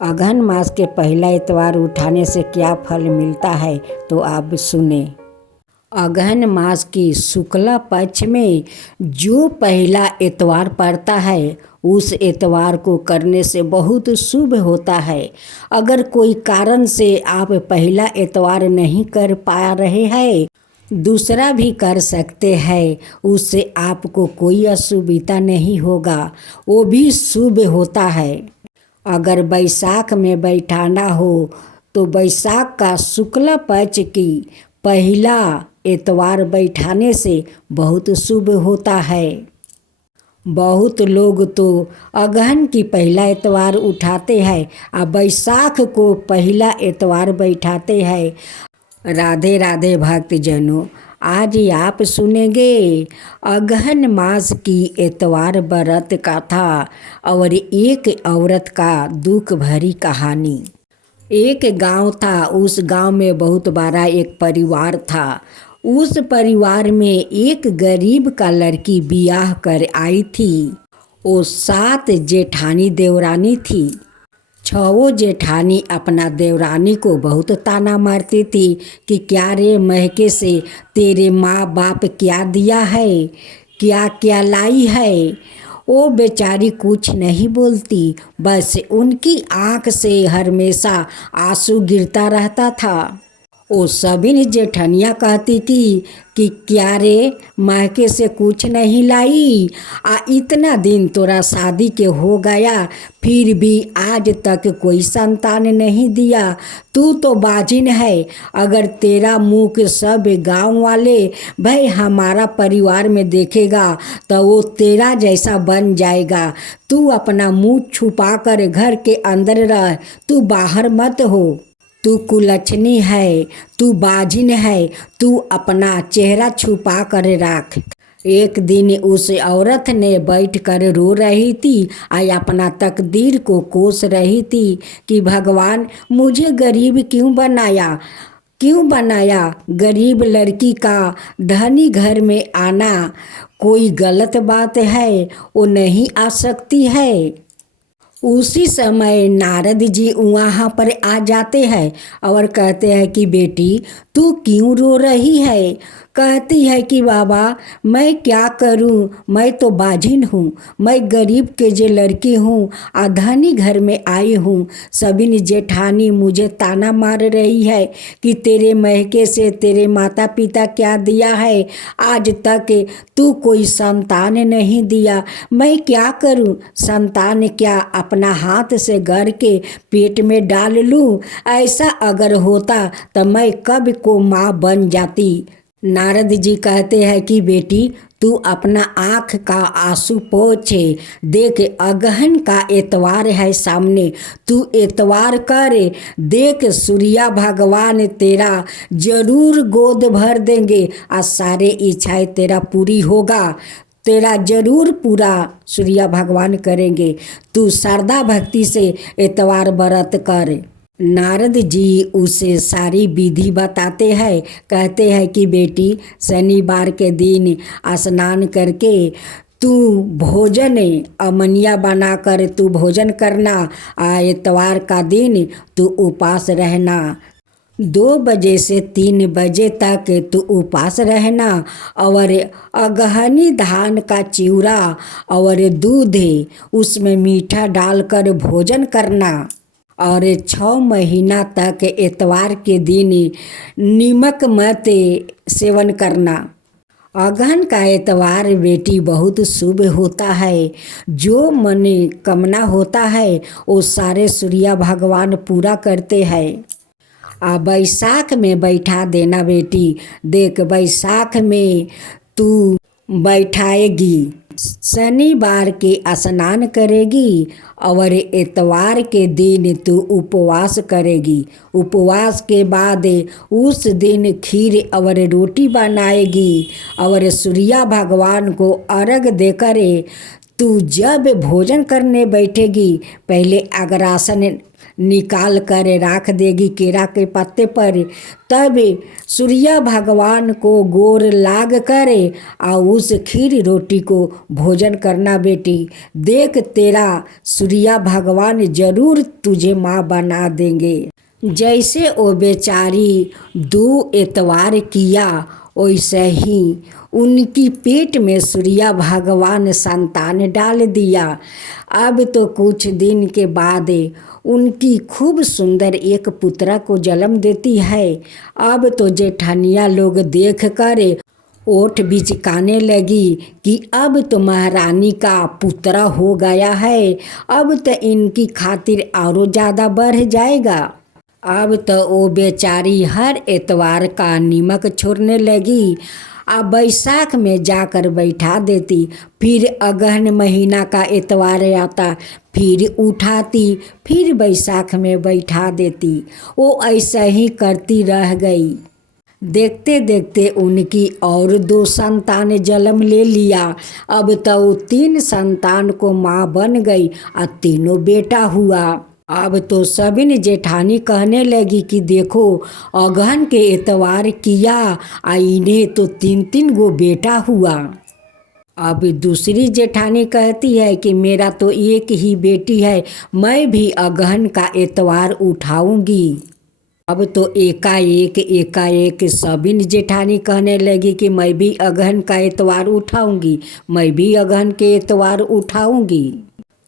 अगहन मास के पहला इतवार उठाने से क्या फल मिलता है तो आप सुने। अगहन मास की शुक्ला पक्ष में जो पहला इतवार पड़ता है उस इतवार को करने से बहुत शुभ होता है। अगर कोई कारण से आप पहला इतवार नहीं कर पा रहे हैं, दूसरा भी कर सकते हैं, उससे आपको कोई असुविधा नहीं होगा, वो भी शुभ होता है। अगर बैसाख में बैठाना हो तो बैसाख का शुक्ला पक्ष की पहला इतवार बैठाने से बहुत शुभ होता है। बहुत लोग तो अगहन की पहला इतवार उठाते हैं और बैसाख को पहला इतवार बैठाते हैं। राधे राधे भक्तजनों, आज आप सुनेंगे अगहन मास की इतवार व्रत कथा और एक औरत का दुख भरी कहानी। एक गांव था, उस गांव में बहुत बड़ा एक परिवार था। उस परिवार में एक गरीब का लड़की ब्याह कर आई थी। वो 7 जेठानी देवरानी थी। 6 जेठानी अपना देवरानी को बहुत ताना मारती थी कि क्या रे महके से तेरे माँ बाप क्या दिया है, क्या क्या लाई है। वो बेचारी कुछ नहीं बोलती, बस उनकी आँख से हमेशा आंसू गिरता रहता था। वो सभी जेठनियाँ कहती थी कि क्या रे मायके से कुछ नहीं लाई, इतना दिन तोरा शादी के हो गया फिर भी आज तक कोई संतान नहीं दिया, तू तो बाजिन है। अगर तेरा मुँह सब गांव वाले भाई हमारा परिवार में देखेगा तो वो तेरा जैसा बन जाएगा। तू अपना मुँह छुपा कर घर के अंदर रह, तू बाहर मत हो। तू कुलच्छनी है, तू बाजिन है, तू अपना चेहरा छुपा कर रख। एक दिन उस औरत ने बैठ कर रो रही थी और अपना तकदीर को कोस रही थी कि भगवान मुझे गरीब क्यों बनाया, क्यों बनाया। गरीब लड़की का धनी घर में आना कोई गलत बात है, वो नहीं आ सकती है। उसी समय नारद जी वहाँ पर आ जाते हैं और कहते हैं कि बेटी तू क्यों रो रही है। कहती है कि बाबा मैं क्या करूं, मैं तो बाजिन हूँ, मैं गरीब के जे लड़की हूँ, धनी घर में आई हूँ। सभी जेठानी मुझे ताना मार रही है कि तेरे महके से तेरे माता पिता क्या दिया है, आज तक तू कोई संतान नहीं दिया। मैं क्या करूं, संतान क्या अपना हाथ से घर के पेट में डाल लूं। ऐसा अगर होता तो मैं कब को माँ बन जाती। नारद जी कहते हैं कि बेटी तू अपना आँख का आंसू पोंछे, देख अगहन का इतवार है सामने, तू इतवार कर, देख सूर्या भगवान तेरा जरूर गोद भर देंगे और सारे इच्छाएं तेरा पूरी होगा, तेरा जरूर पूरा सूर्या भगवान करेंगे। तू श्रद्धा भक्ति से इतवार व्रत कर। नारद जी उसे सारी विधि बताते हैं। कहते हैं कि बेटी शनिवार के दिन स्नान करके तू भोजन अमनिया बनाकर तू भोजन करना, इतवार का दिन तू उपवास रहना। 2 बजे से 3 बजे तक तू उपवास रहना और अगहनी धान का चिवड़ा और दूध उसमें मीठा डालकर भोजन करना और 6 महीना तक इतवार के दिन नमक मत सेवन करना। अगहन का इतवार बेटी बहुत शुभ होता है। जो मन कामना होता है वो सारे सूर्या भगवान पूरा करते हैं। बैसाख में बैठा देना बेटी, देख बैसाख में तू बैठाएगी, शनिवार के स्नान करेगी और इतवार के दिन तू उपवास करेगी। उपवास के बाद उस दिन खीर और रोटी बनाएगी और सूर्या भगवान को अर्घ देकर तू जब भोजन करने बैठेगी पहले अग्रासन निकाल कर रख देगी केरा के पत्ते पर, तब सूर्य भगवान को गोर लाग कर और उस खीर रोटी को भोजन करना बेटी। देख तेरा सूर्य भगवान जरूर तुझे माँ बना देंगे। जैसे वो बेचारी 2 एतवार किया वैसे ही उनकी पेट में सूर्य भगवान संतान डाल दिया। अब तो कुछ दिन के बाद उनकी खूब सुंदर एक पुत्रा को जन्म देती है। अब तो जेठानिया लोग देख कर ओठ बिचकाने लगी कि अब तो महारानी का पुत्रा हो गया है, अब तो इनकी खातिर और ज़्यादा बढ़ जाएगा। अब तो वो बेचारी हर एतवार का नमक छोड़ने लगी। अब बैसाख में जाकर बैठा देती, फिर अगहन महीना का एतवार आता फिर उठाती, फिर बैसाख में बैठा देती। वो ऐसा ही करती रह गई। देखते देखते उनकी और 2 संतान जन्म ले लिया। अब तो 3 संतान को माँ बन गई और तीनों बेटा हुआ। अब तो सभी जेठानी कहने लगी कि देखो अगहन के एतवार किया और इन्हें तो 3 गो बेटा हुआ। अब दूसरी जेठानी कहती है कि मेरा तो एक ही बेटी है, मैं भी अगहन का एतवार उठाऊंगी। अब तो एकाएक सभी जेठानी कहने लगी कि मैं भी अगहन का एतवार उठाऊंगी, मैं भी अगहन के एतवार उठाऊंगी।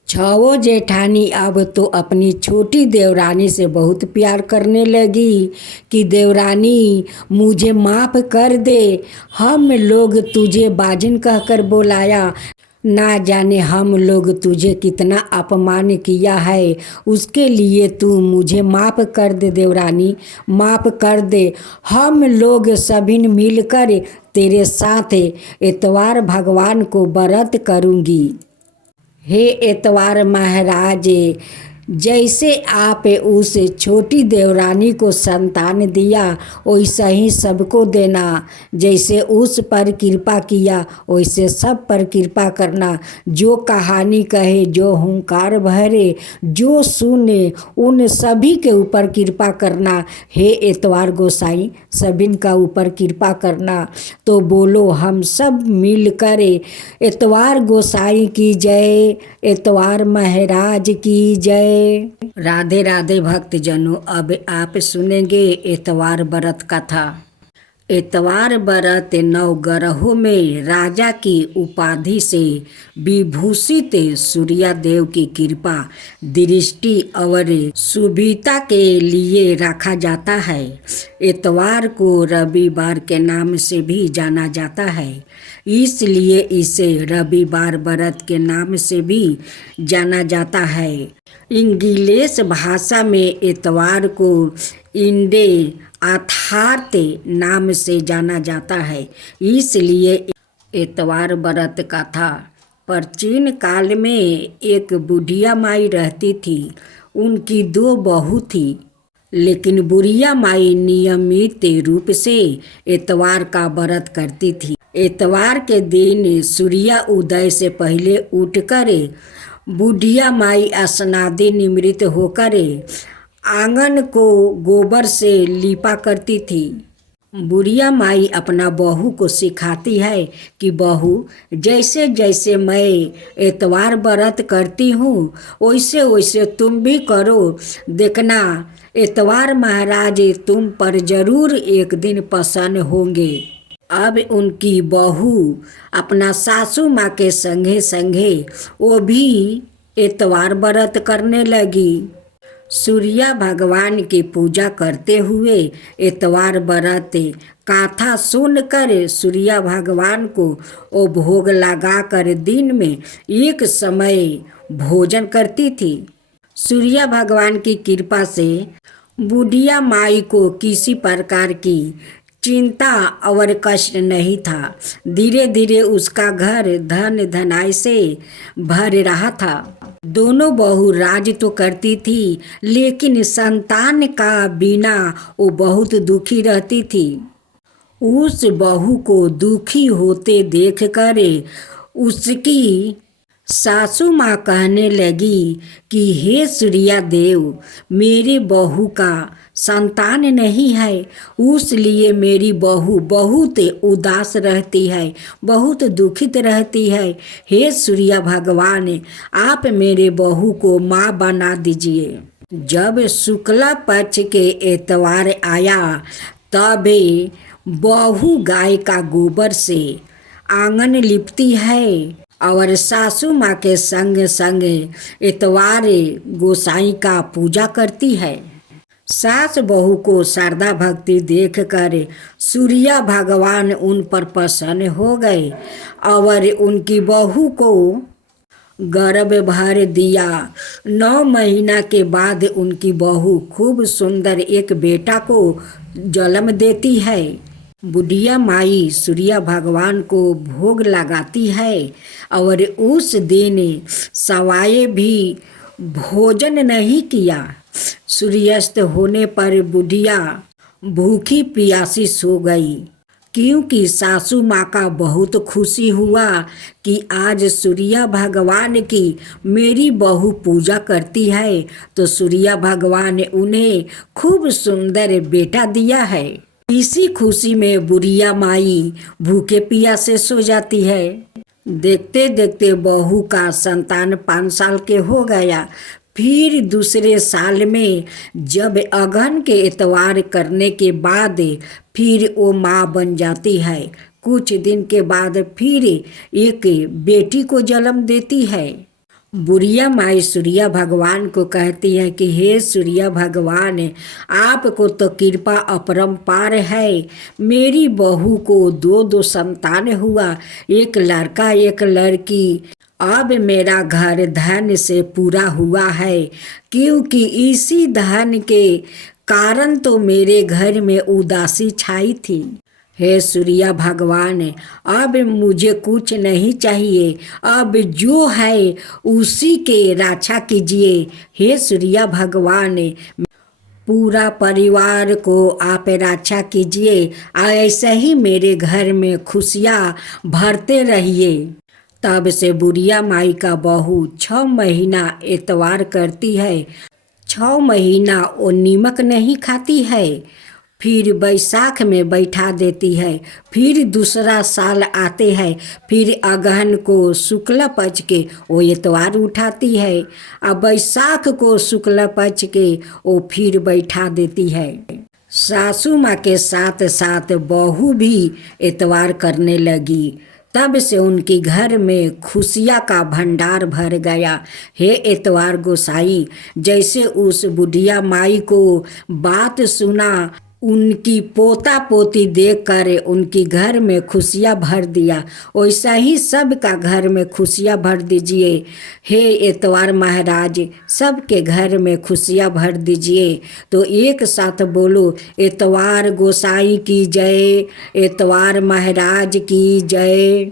6 जेठानी अब तो अपनी छोटी देवरानी से बहुत प्यार करने लगी कि देवरानी मुझे माफ़ कर दे, हम लोग तुझे बाजिन कहकर बुलाया, ना जाने हम लोग तुझे कितना अपमान किया है, उसके लिए तू मुझे माफ़ कर दे देवरानी, माफ़ कर दे। हम लोग सभी मिलकर तेरे साथ एतवार भगवान को व्रत करूँगी। हे एतवार महाराज, जैसे आप उस छोटी देवरानी को संतान दिया वैसा ही सबको देना, जैसे उस पर कृपा किया वैसे सब पर कृपा करना। जो कहानी कहे, जो हुंकार भरे, जो सुने उन सभी के ऊपर कृपा करना। हे एतवार गोसाई सभी का ऊपर कृपा करना। तो बोलो हम सब मिलकर एतवार गोसाई की जय, एतवार महाराज की जय। राधे राधे भक्तजनों, अब आप सुनेंगे एतवार व्रत कथा। एतवार व्रत 9 ग्रहों में राजा की उपाधि से विभूषित सूर्यदेव की कृपा दृष्टि और सुविधा के लिए रखा जाता है। एतवार को रविवार के नाम से भी जाना जाता है, इसलिए इसे रविवार व्रत के नाम से भी जाना जाता है। इंग्लिश भाषा में एतवार को इंडे अर्थात नाम से जाना जाता है, इसलिए एतवार व्रत कथा। प्राचीन काल में एक बुढ़िया माई रहती थी। उनकी 2 बहू थी, लेकिन बुढ़िया माई नियमित रूप से एतवार का व्रत करती थी। एतवार के दिन सूर्य उदय से पहले उठकर बुढ़िया माई स्नादि निवृत्त होकर आंगन को गोबर से लीपा करती थी। बुढ़िया माई अपना बहू को सिखाती है कि बहू, जैसे जैसे मैं एतवार व्रत करती हूँ वैसे वैसे तुम भी करो, देखना एतवार महाराज तुम पर जरूर एक दिन प्रसन्न होंगे। अब उनकी बहू अपना सासू माँ के संगे संगे वो भी एतवार व्रत करने लगी। सूर्य भगवान की पूजा करते हुए एतवार व्रत कथा सुनकर सूर्य भगवान को वो भोग लगाकर दिन में एक समय भोजन करती थी। सूर्य भगवान की कृपा से बुढ़िया माई को किसी प्रकार की चिंता और कष्ट नहीं था। धीरे धीरे उसका घर धन धनाई से भर रहा था। दोनों बहू राज तो करती थी, लेकिन संतान का बिना वो बहुत दुखी रहती थी। उस बहू को दुखी होते देखकर उसकी सासू माँ कहने लगी कि हे सूर्या देव, मेरे बहू का संतान नहीं है, उसलिए मेरी बहू बहुत उदास रहती है, बहुत दुखित रहती है। हे सूर्य भगवान, आप मेरे बहू को माँ बना दीजिए। जब शुक्ला पक्ष के एतवार आया तब बहू गाय का गोबर से आंगन लिपती है और सासू माँ के संग संग इतवार गोसाई का पूजा करती है। सास बहू को श्रद्धा भक्ति देखकर सूर्य भगवान उन पर प्रसन्न हो गए और उनकी बहू को गर्भ भर दिया। 9 महीना के बाद उनकी बहू खूब सुंदर एक बेटा को जन्म देती है। बुढ़िया माई सूर्य भगवान को भोग लगाती है और उस दिन सवाए भी भोजन नहीं किया। सूर्यास्त होने पर बुढ़िया भूखी प्यासी सो गई, क्योंकि सासू माँ का बहुत खुशी हुआ कि आज सूर्य भगवान की मेरी बहू पूजा करती है, तो सूर्य भगवान ने उन्हें खूब सुंदर बेटा दिया है। इसी खुशी में बुढ़िया माई भूखे प्यासे सो जाती है। देखते देखते बहू का संतान 5 साल के हो गया। फिर दूसरे साल में जब अगहन के इतवार करने के बाद फिर वो माँ बन जाती है। कुछ दिन के बाद फिर एक बेटी को जन्म देती है। बुढ़िया माई सूर्य भगवान को कहती है कि हे सूर्य भगवान, आपको तो कृपा अपरंपार है। मेरी बहू को 2 संतान हुआ, एक लड़का एक लड़की। अब मेरा घर धन से पूरा हुआ है, क्योंकि इसी धन के कारण तो मेरे घर में उदासी छाई थी। हे सूर्य भगवान, अब मुझे कुछ नहीं चाहिए, अब जो है उसी के रक्षा कीजिए। हे सूर्य भगवान, पूरा परिवार को आप रक्षा कीजिए, ऐसे ही मेरे घर में खुशियाँ भरते रहिए। तब से बुढ़िया माई का बहू 6 महीना इतवार करती है। 6 महीना वो नीमक नहीं खाती है, फिर बैसाख में बैठा देती है। फिर दूसरा साल आते हैं, फिर अगहन को शुक्ल पक्ष के वो इतवार उठाती है, और बैसाख को शुक्ल पक्ष के वो फिर बैठा देती है। सासू माँ के साथ साथ बहू भी इतवार करने लगी। तब से उनके घर में खुशियाँ का भंडार भर गया। हे इतवार गोसाई, जैसे उस बुढ़िया माई को बात सुना, उनकी पोता पोती देखकर उनकी घर में खुशियाँ भर दिया, वैसा ही सबका घर में खुशियाँ भर दीजिए। हे इतवार महाराज, सबके घर में खुशियाँ भर दीजिए। तो एक साथ बोलो, इतवार गोसाई की जय, इतवार महाराज की जय।